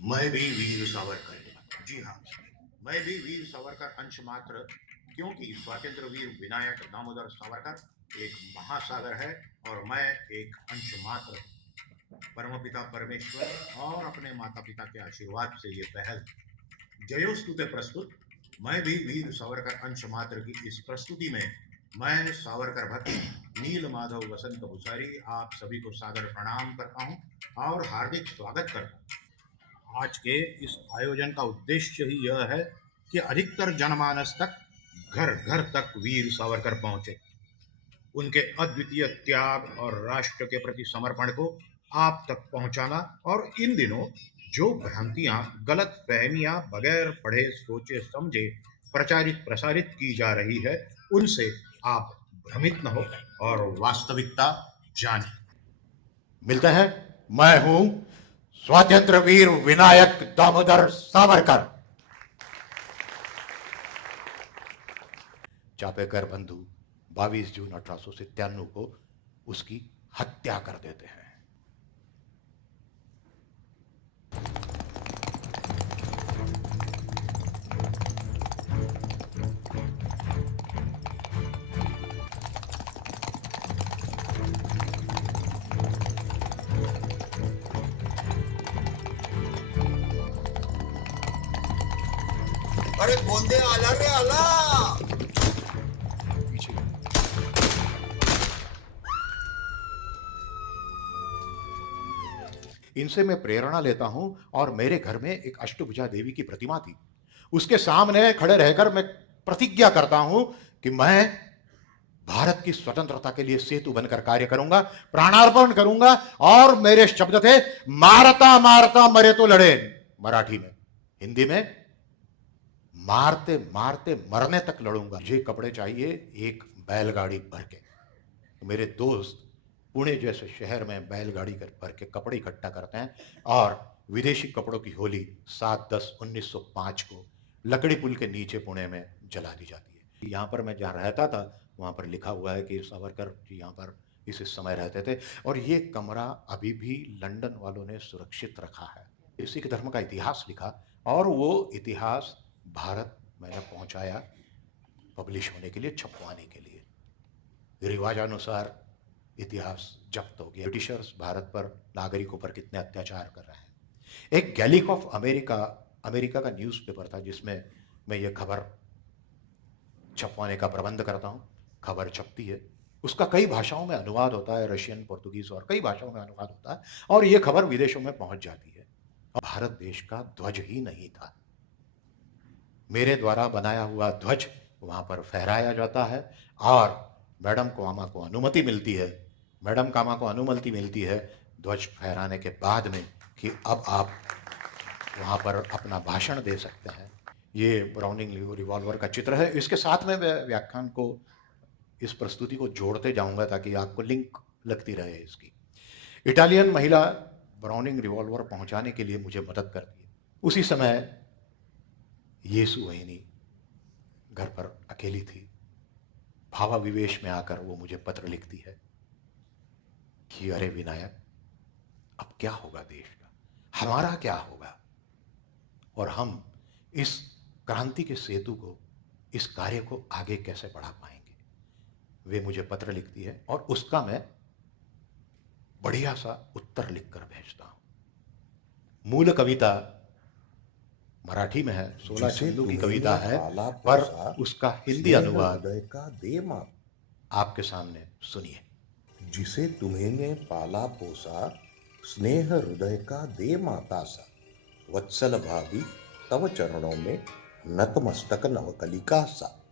मैं भी वीर सावरकर। जी हाँ, मैं भी वीर सावरकर अंश मात्र, क्योंकि स्वतंत्र वीर विनायक दामोदर सावरकर एक महासागर है और मैं एक अंश मात्र। परमपिता परमेश्वर और अपने माता पिता के आशीर्वाद से ये पहल जयोस्तुते प्रस्तुत मैं भी वीर सावरकर अंश मात्र की इस प्रस्तुति में मैं सावरकर भक्त नील माधव वसंत भुसारी आप सभी को सादर प्रणाम करता हूं और हार्दिक स्वागत करता हूं। आज के इस आयोजन का उद्देश्य ही यह है कि अधिकतर जनमानस तक, घर घर तक वीर सावरकर पहुंचे, उनके अद्वितीय त्याग और राष्ट्र के प्रति समर्पण को आप तक पहुंचाना, और इन दिनों जो भ्रांतियां, गलत फहमियां बगैर पढ़े सोचे समझे प्रचारित प्रसारित की जा रही है, उनसे आप भ्रमित न हो और वास्तविकता जाने। मिलते हैं। मैं हूं स्वातंत्र वीर विनायक दामोदर सावरकर। चापेकर बंधु 22 जून 1897 को उसकी हत्या कर देते हैं। अरे गोंदे आला रे आला। इनसे मैं प्रेरणा लेता हूं और मेरे घर में एक अष्टभुजा देवी की प्रतिमा थी। उसके सामने खड़े रहकर मैं प्रतिज्ञा करता हूं कि मैं भारत की स्वतंत्रता के लिए सेतु बनकर कार्य करूंगा, प्राणार्पण करूंगा, और मेरे शब्द थे मारता मारता मरे तो लड़े, मराठी में। हिंदी में मारते मारते मरने तक लड़ूंगा। मुझे कपड़े चाहिए एक बैलगाड़ी भर के। मेरे दोस्त पुणे जैसे शहर में बैलगाड़ी भर के कपड़े इकट्ठा करते हैं और विदेशी कपड़ों की होली 7/10/1905 को लकड़ी पुल के नीचे पुणे में जला दी जाती है। यहाँ पर मैं जहाँ रहता था वहाँ पर लिखा हुआ है कि सावरकर जी यहाँ पर इस समय रहते थे, और ये कमरा अभी भी लंदन वालों ने सुरक्षित रखा है। सिख धर्म का इतिहास लिखा और वो इतिहास भारत मैंने पहुँचाया पब्लिश होने के लिए, छपवाने के लिए। रिवाजानुसार इतिहास जब्त हो गया। ब्रिटिशर्स भारत पर, नागरिकों पर कितने अत्याचार कर रहे हैं। एक गैलिक ऑफ अमेरिका का न्यूज़पेपर था जिसमें मैं ये खबर छपवाने का प्रबंध करता हूँ। खबर छपती है, उसका कई भाषाओं में अनुवाद होता है, रशियन, पुर्तगीज और कई भाषाओं में अनुवाद होता है, और ये खबर विदेशों में पहुंच जाती है। और भारत देश का ध्वज ही नहीं था। मेरे द्वारा बनाया हुआ ध्वज वहाँ पर फहराया जाता है और मैडम कामा को अनुमति मिलती है ध्वज फहराने के बाद में कि अब आप वहाँ पर अपना भाषण दे सकते हैं। ये ब्राउनिंग रिवॉल्वर का चित्र है। इसके साथ में मैं व्याख्यान को, इस प्रस्तुति को जोड़ते जाऊंगा ताकि आपको लिंक लगती रहे इसकी। इटालियन महिला ब्राउनिंग रिवॉल्वर पहुँचाने के लिए मुझे मदद करती है। उसी समय येसु वहिनी घर पर अकेली थी। भावाविवेश में आकर वो मुझे पत्र लिखती है कि अरे विनायक, अब क्या होगा देश का, हमारा क्या होगा, और हम इस क्रांति के सेतु को, इस कार्य को आगे कैसे बढ़ा पाएंगे। वे मुझे पत्र लिखती है और उसका मैं बढ़िया सा उत्तर लिखकर भेजता हूं। मूल कविता मराठी में है, 16 छंदों की कविता है, पर उसका हिंदी अनुवाद आपके सामने सुनिए। जिसे तुम्हें ने पाला पोसा, स्नेह हृदय का दे माता सा, वत्सल भाभी तव चरणों में नतमस्तक नवकलिका सा।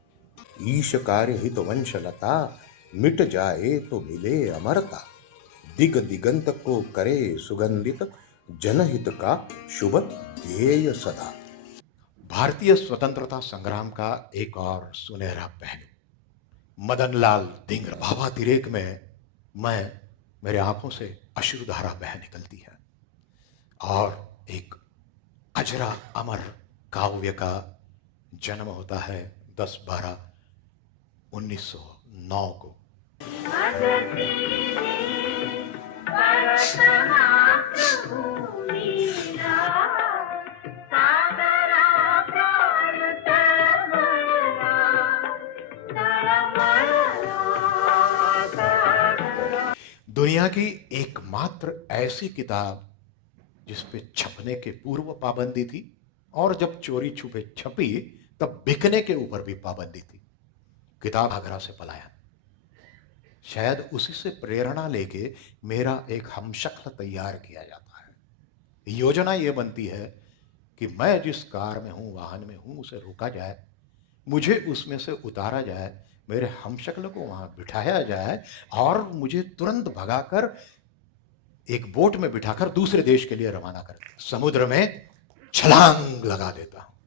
ईश कार्य हित वंशलता, मिट जाए तो मिले अमरता। दिग दिगंत को करे सुगंधित, जनहित का शुभ ध्येय सदा। भारतीय स्वतंत्रता संग्राम का एक और सुनहरा पहलू, मदनलाल धिंग्रा। भावातिरेक में मेरे आंखों से अश्रुधारा बह निकलती है और एक अजरा अमर काव्य का जन्म होता है 10/12/1909 को। दुनिया की एकमात्र ऐसी किताब जिस पे छपने के पूर्व पाबंदी थी और जब चोरी छुपे छपी तब बिकने के ऊपर भी पाबंदी थी, किताब आगरा से पलायन। शायद उसी से प्रेरणा लेके मेरा एक हमशक्ल तैयार किया जाता है। योजना यह बनती है कि मैं जिस कार में हूं, वाहन में हूं, उसे रोका जाए, मुझे उसमें से उतारा जाए, मेरे हमशक्ल को वहां बिठाया जाए और मुझे तुरंत भगाकर एक बोट में बिठाकर दूसरे देश के लिए रवाना कर, समुद्र में छलांग लगा देता हूं।